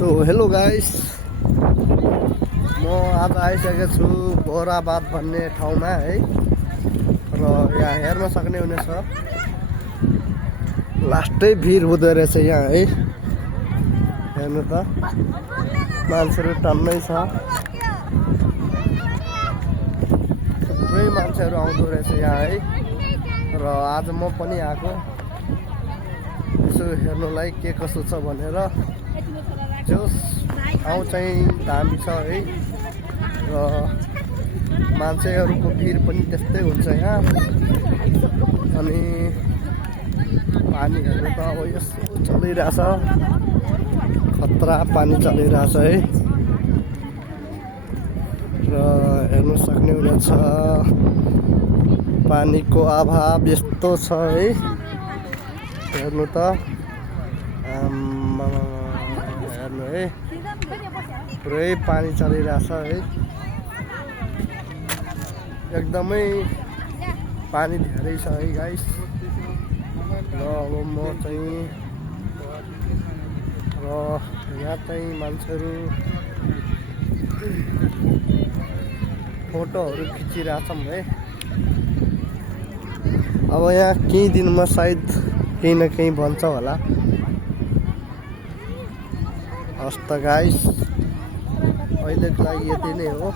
So hello guys, म आज आइसकेको छु बोराबाद भन्ने ठाउँमा है। र यहाँ हेर्न सक्ने हुनेछ लास्टै भिड हुँदो रहेछ यहाँ है। हेर्नु त मान्छेहरू टन्नै छ, थुप्रै मान्छेहरू आउँदो रहेछ यहाँ है। र आज म पनि आएको यसो हेर्नुलाई के कसो छ भनेर। जोस् ठाउँ चाहिँ दामी छ है। र मान्छेहरूको भिड पनि त्यस्तै हुन्छ यहाँ। अनि पानीहरू त अब यसो चलिरहेछ, खतरा पानी चलिरहेछ है। र हेर्नु सक्ने हुनेछ पानीको अभाव यस्तो छ है। हेर्नु त हेर्नु है, पुरै पानी चलिरहेछ है। एकदमै पानी धेरै छ है गाइस। र अब म चाहिँ यहाँ चाहिँ मान्छेहरू फोटोहरू खिचिरहेछौँ है। अब यहाँ केही दिनमा सायद केही न केही बन्छ होला। हस् त गाइस, अहिलेको लागि यति नै हो।